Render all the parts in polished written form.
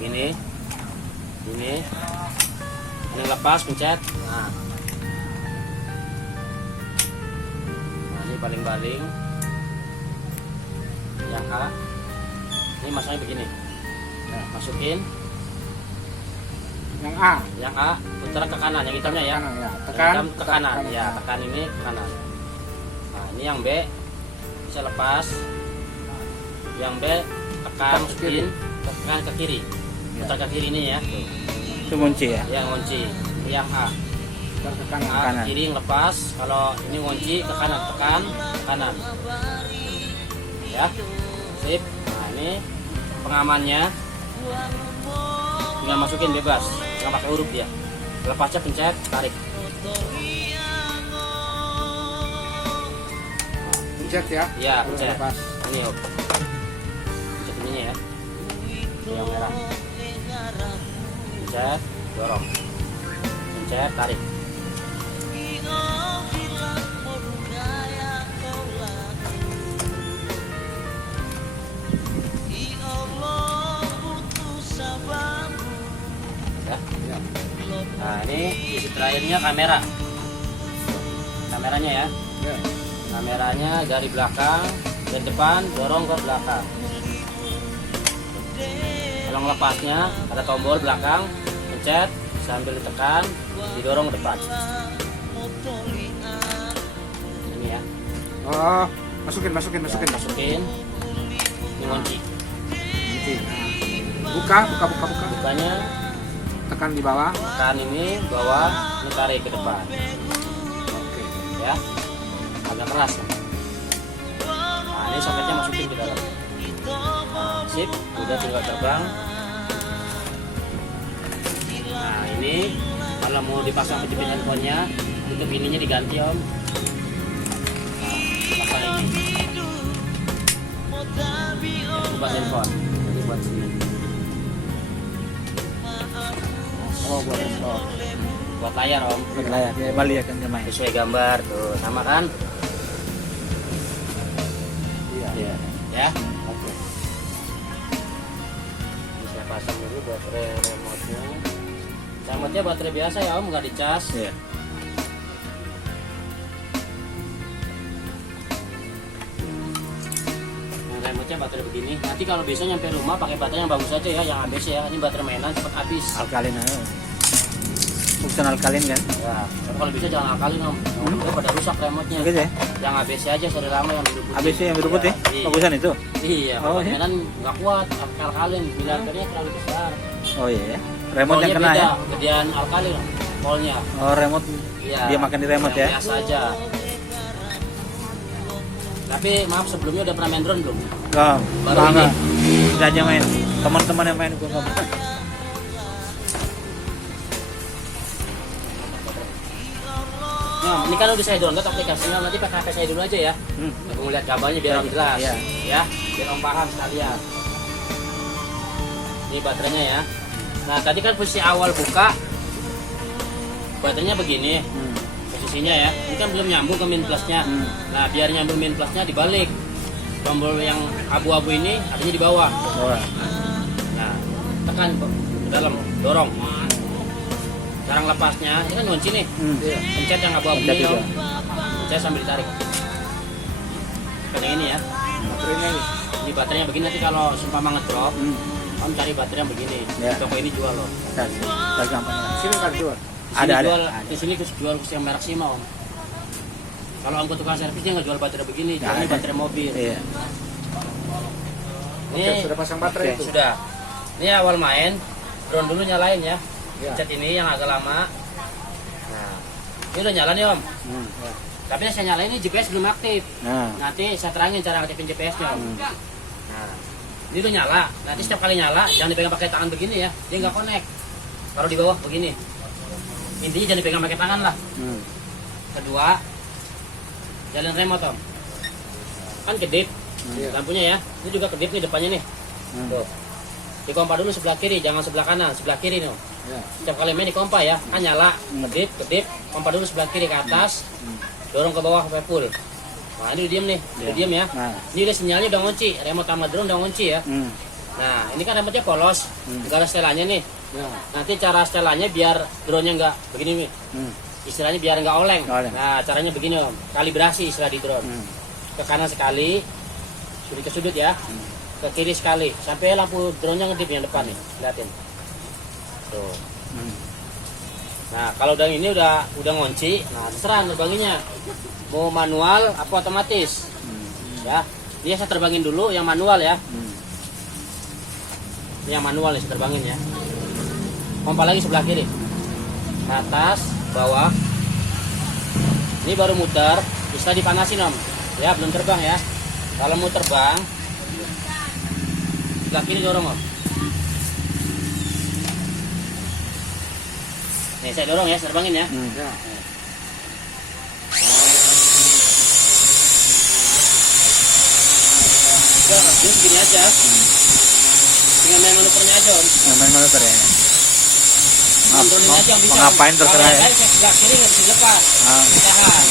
Gini. Ini lepas, pencet. Nah, ini baling-baling. Yang A. Ini masuknya begini. Nah, masukin. Yang A. Yang A, putar ke kanan, yang hitamnya ya. Kanan, ya. Yang Tekan hitam ke kanan, ya. Tekan ini ke kanan. Nah, ini yang B bisa lepas. Yang B tekan, masukin, tekan ke kiri. Putar ke kiri ini ya. Itu kunci ya. Yang kunci. Yang A. Putar ke kanan. A ke kiri lepas. Kalau ini kunci ke kanan, tekan ke kanan. Ya, sip. Nah ini pengamannya. Tinggal masukin bebas, nggak pakai huruf dia. Lepasnya pencet, tarik. Pencet ya. Ya, pencet. Lepas. Ini yuk. Pencet ininya ya. Ini yang merah. Pencet, dorong. Pencet, tarik. Ya. Nah ini isi terakhirnya kamera. Kameranya ya. Ya. Kameranya dari belakang, dari depan, dorong ke belakang. Kalau lepasnya ada tombol belakang, pencet sambil ditekan, didorong ke depan. Ini ya. Oh, masukin. Masukin. Ini kunci. Kunci. Buka. Bukanya Tekan di bawah. tekan ini bawah, ini tarik ke depan. Oke. Ya. Agak keras. Nah, ini soketnya masukin ke dalam. Nah, sip, udah tinggal terbang. Nah, ini kalau mau dipasang penjepit handphonenya, tutup ininya diganti om. Nah, pasang ini. Ini buat handphone, ini buat sini. Oh, buat handphone. Buat layar om. Layar ya, Bali ya kan main. Sesuai gambar tuh, sama kan? Iya. Ya. Oke. Ini saya pasang dulu baterai remote-nya. Remote-nya baterai biasa ya om, nggak dicas. Iya. Remote-nya baterai begini. Nanti kalau bisa nyampe rumah pakai baterai yang bagus aja ya, yang ABC ya. Ini baterai mainan cepat habis. Alkalin aja. Bukan alkalin kan? Ya, tapi kalau bisa jangan alkalin om. Udah pada rusak remote-nya. Oke deh. Yang ABC aja seri lama yang biru putih. ABC yang biru putih. Iya. Bagusan itu. Iya, Oh, baterai iya. mainan nggak kuat, alkalin. Biliarnya terlalu besar. Oh iya. Remote yang Polnya kena beda, ya. gedean alkalin om. Polnya. Oh remote. Iya. Dia makan di remote Yang ya. Biasa aja. Tapi maaf sebelumnya udah pernah main drone belum? Enggak. Baru Enggak. Udah aja main. Teman-teman yang main gua enggak pernah. Nah, ini kan udah saya download aplikasinya, nanti pakai HP saya dulu aja ya. Aku ngeliat gambarnya biar om jelas. Iya. Ya, biar om paham sekalian. Ini baterainya ya. Nah, tadi kan posisi awal buka baterainya begini. Posisinya ya. Ini kan belum nyambung ke min plusnya. Nah, biar nyambung min plusnya dibalik. Tombol yang abu-abu ini artinya di bawah. Oh. Nah, tekan ke dalam, dorong. Sekarang lepasnya, ini kan kunci nih. Pencet yang abu-abu Pencet ini juga. om. Pencet sambil ditarik. Tekan yang ini ya. Baterainya ini. Ini baterainya begini, nanti kalau seumpama ngedrop, om cari baterai yang begini. Ya. Toko ini jual loh. Kita gampang. Sini kan jual. Di sini Ada. Di sini jual yang merek Sima om. Kalau om ke tukang servis dia nggak jual baterai begini, Ya, jualnya ada. baterai mobil. Iya. Oke, Ini sudah pasang baterai itu. sudah. Ini awal main, drone dulu nyalain ya. Ya. Pencet ini yang agak lama. Nah, ini udah nyala nih om. Ya. Tapi yang saya nyalain ini GPS belum aktif. Nah. Nanti saya terangin cara aktifin GPS-nya om. Nah, ini udah nyala. Nanti setiap kali nyala jangan dipegang pakai tangan begini ya. Dia nggak connect. Taruh di bawah begini. Intinya jangan dipegang pakai tangan lah. Kedua, jalan remote om. Kan kedip Iya. lampunya ya. Ini juga kedip nih depannya nih. Tuh. Dikompa dulu sebelah kiri, jangan sebelah kanan, sebelah kiri nih. Om. Ya. Setiap kali main dikompa ya, kan nyala, kedip, kompa dulu sebelah kiri ke atas, dorong ke bawah sampai full. Nah ini udah diem nih, udah diem ya. Nah. Ini udah sinyalnya udah ngunci, remote sama drone udah ngunci ya. Nah, ini kan remote-nya polos, nggak ada setelannya nih. Ya. Nanti cara setelannya biar drone-nya nggak begini nih. Istilahnya biar nggak oleng. Oleng. Nah, caranya begini Om, kalibrasi istilah di drone. Ke kanan sekali, sudut ke sudut ya. Ke kiri sekali, sampai lampu drone-nya ngedip yang depan nih, liatin. Tuh. Nah, kalau udah ini udah ngunci, nah terserah nerbanginnya. Mau manual apa otomatis. Ya, dia saya terbangin dulu yang manual ya. Ini yang manual nih saya terbangin ya. Pompa lagi sebelah kiri. Atas, bawah. Ini baru muter, bisa dipanasin Om. Ya, belum terbang ya. Kalau mau terbang, sebelah kiri dorong Om. Nih saya dorong ya, saya terbangin ya. Ya. Udah, dia begini aja. Tinggal main manuvernya aja Om. Main manuver ya. Turunin aja yang bisa. Mau ngapain terserah ya. Kalau sebelah kiri nggak bisa lepas. Tahan.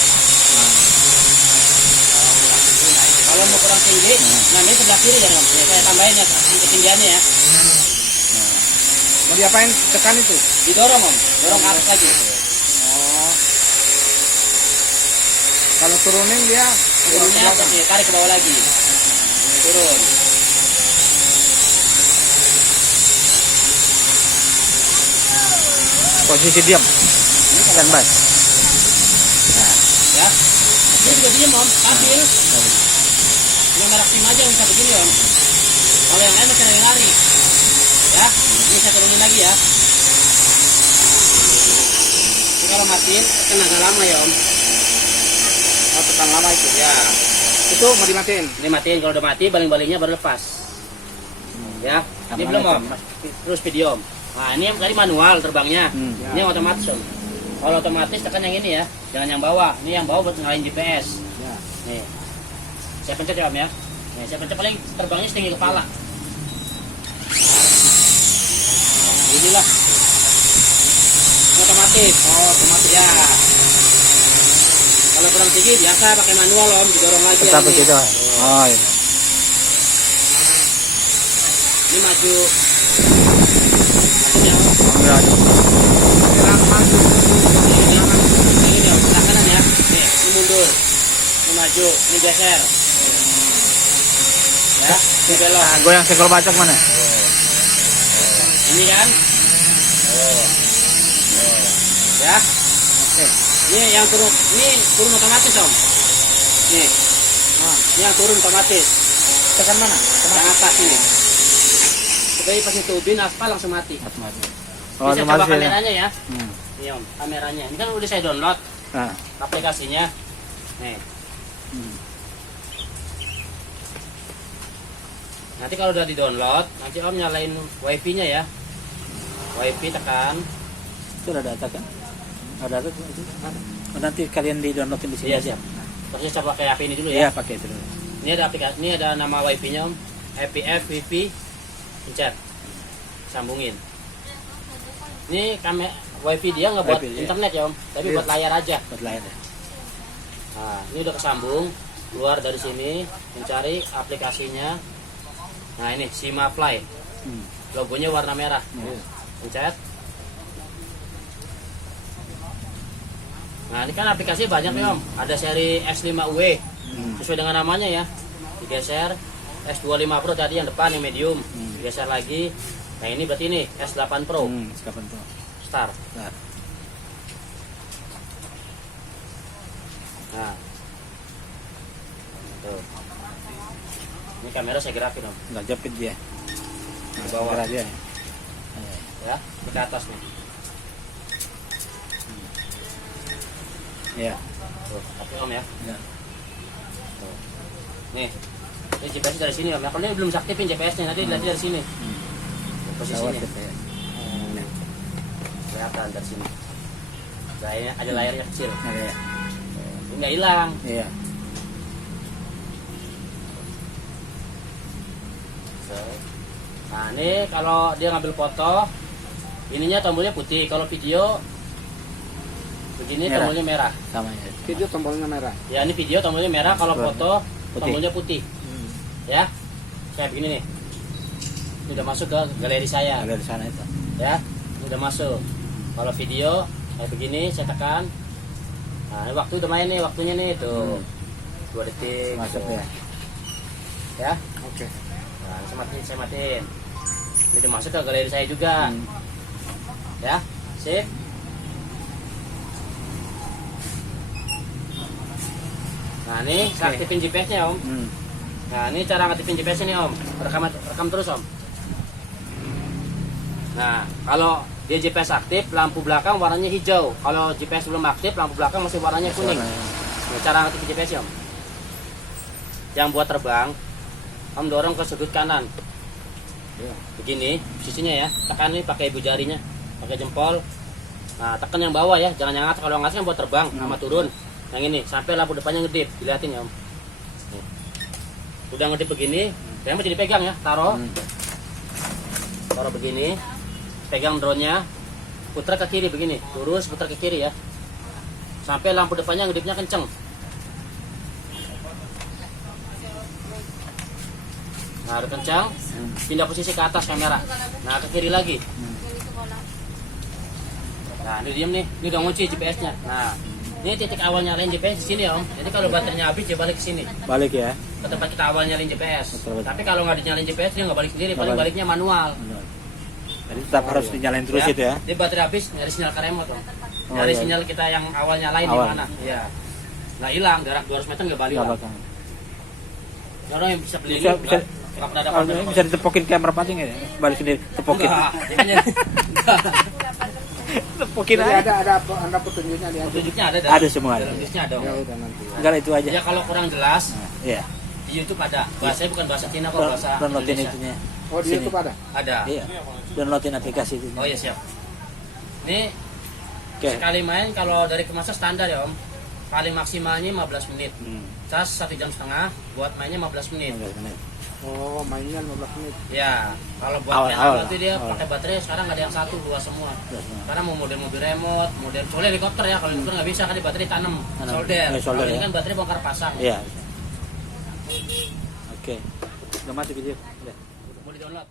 Kalau mau kurang tinggi, nah ini sebelah kiri ya Om. Ini saya tambahin ya ketinggiannya ya. Mau diapain tekan itu? Didorong Om, dorong ke atas lagi. Oh. Kalau turunin dia Turunnya atas nih, tarik ke bawah lagi. Turun. Posisi diam. Standby. Ya. Ini juga diem Om, stabil. Yang merah sim aja yang bisa begini Om. Kalau yang lain masih lari-lari. Ya, ini saya turunin lagi ya. Ini kalau matiin kan agak lama ya Om. oh, tekan lama itu. Ya, Itu mau dimatiin. ini matiin. Kalau udah mati baling-balingnya baru lepas. Ya, ini belum Om. Terus video Om. Nah ini yang tadi manual terbangnya. Ini yang otomatis Om. Kalau otomatis tekan yang ini ya, jangan yang bawah. Ini yang bawah buat ngalahin GPS. Ya. Nih, saya pencet ya Om ya. Nih, saya pencet paling terbangnya setinggi kepala. Nah, inilah. Ini otomatis. Oh, otomatis. Ya. Kalau kurang tinggi biasa pakai manual Om, didorong lagi. Tetap yang ini. begitu. Oh iya. Ini maju. Majunya Om. Alhamdulillah. Gerak maju. Ini Om, sebelah kanan ya. Nih, ini mundur. Ini maju, ini geser. Ya, ini belok. Nah, goyang sekor bacok mana? Ini kan? Ya. Ini yang turun, ini turun otomatis Om. Nih. Nah, ini yang turun otomatis. Tekan mana? Yang atas ini. Supaya pas ditubin aspal langsung mati. Oh, Bisa coba otomatis ya. kameranya ya. Hmm. Ini Om, kameranya. Ini kan udah saya download Nah. aplikasinya. Nih. Nanti kalau udah di-download, nanti Om nyalain wifi-nya ya. Wifi tekan. Itu ada data kan? Ada data itu. Oh, nanti kalian di downloadin di sini. Iya, siap. Terus coba pakai HP ini dulu ya. Iya, pakai itu dulu. Ini ada aplikasi, ini ada nama wifi-nya Om. FPF Wifi. Pencet. Sambungin. Ini wifi dia nggak buat Wifi, iya. internet ya Om, tapi Iya. buat layar aja. Buat layar ya. Nah, ini udah kesambung. Keluar dari sini, mencari aplikasinya. Nah, ini Sima Fly. Logonya warna merah. Pencet. Nah, ini kan aplikasi banyak nih Om. Ada seri S5W. Sesuai dengan namanya ya. Digeser. S25 Pro tadi yang depan yang medium. Digeser lagi. Nah, ini berarti ini S8 Pro. Kapan tuh? Start. Nah. Nah. Tuh. Ini kamera saya gerakin Om. Enggak jepit dia. Di bawah. Gerak dia. Ya, di ke atas nih. Iya. Tuh, tapi Om ya. Ya. Tuh. Nih. Ini GPS dari sini Om. Ya, kalau ini belum aktifin GPS-nya, nanti dilihat dari sini. Lewat Posisinya. gitu ya. Kelihatan dari sini. Layarnya ada layarnya kecil. Ada ya. Ini nggak hilang. Iya. Nah, ini kalau dia ngambil foto, ininya tombolnya putih. Kalau video begini Merah. tombolnya merah. Sama ya. Video tombolnya merah. Ya, ini video tombolnya merah, kalau Putih. foto Putih. tombolnya putih. Ya. Kayak begini nih. udah masuk ke galeri saya. Ada di sana itu. Ya, udah masuk. Kalau video kayak begini saya tekan. Nah, ini waktu udah main nih, waktunya nih tuh. 2 detik. Masuk tuh. ya. Ya. Oke. Nah, saya matiin. Ini udah masuk ke galeri saya juga. Ya, sip. Nah, ini saya aktifin GPS-nya, Om. Nah, ini cara ngaktifin GPS-nya nih, Om. Rekam terus, Om. Nah, kalau dia GPS aktif, lampu belakang warnanya hijau. Kalau GPS belum aktif, lampu belakang masih warnanya kuning. Nah, cara ngaktifin GPS ya, Om. Yang buat terbang, Om dorong ke sudut kanan. Begini, posisinya ya. Tekan nih pakai ibu jarinya, pakai jempol. Nah, tekan yang bawah ya, jangan yang atas. Kalau yang atas kan buat terbang, sama turun. Yang ini, sampai lampu depannya ngedip, dilihatin ya, Om. Nih. Udah ngedip begini, yang mesti dipegang ya, taruh begini, pegang drone-nya, putar ke kiri begini, lurus putar ke kiri ya, sampai lampu depannya ngedipnya kenceng. Nah, udah kencang, pindah posisi ke atas kamera. Nah, ke kiri lagi. Nah, ini diem nih, ini udah ngunci GPS-nya. Nah, ini titik awal nyalain GPS di sini ya, Om. Jadi kalau baterainya habis dia balik ke sini. Balik ya. Ke tempat kita awal nyalain GPS. Betul. Tapi kalau nggak dinyalain GPS dia nggak balik sendiri, paling balik. baliknya manual. Jadi tetap harus dinyalain terus itu ya. Dia baterai habis nyari sinyal ke remote, Om. Oh, Nyari iya. sinyal kita yang awal nyalain di Awal. mana? Iya. Nah, hilang jarak 200 meter nggak balik. Nggak Lah. bakal. Orang yang bisa beli Bisa- ini bisa- nggak pernah Oh, dapat. bisa ditepokin kayak merpati nggak ya? Balik sendiri, tepokin. Enggak, dia kan enggak. Tepokin Jadi aja. ada petunjuknya di atas. Petunjuknya ada. Ada semua. Dalam listnya ada. Om. Ya udah nanti. Enggak itu aja. Ya kalau kurang jelas Iya. di YouTube ada. Bahasanya bukan bahasa Cina kok, bahasa Downloadin Indonesia. itunya. Oh, di Sini. YouTube ada. Ada. Iya. Downloadin aplikasi itu. Oh iya siap. Ini Oke. sekali main kalau dari kemasan standar ya, Om. Paling maksimalnya 15 menit. Hmm. Cas 1,5 jam buat mainnya 15 menit. 15 menit. Oh, mainnya 15 menit. Ya, kalau buat Awal- main awal nanti lah, dia awal. pakai baterai sekarang nggak ada yang 1, 2 semua. Udah semua. Karena mau model mobil remote, model soalnya helikopter ya, kalau helikopter nggak bisa kan di baterai tanam, Tanam. solder. Ya, solder Kalau ini ya. kan baterai bongkar pasang. Iya. Oke. Udah mati video. Udah. Mau di download.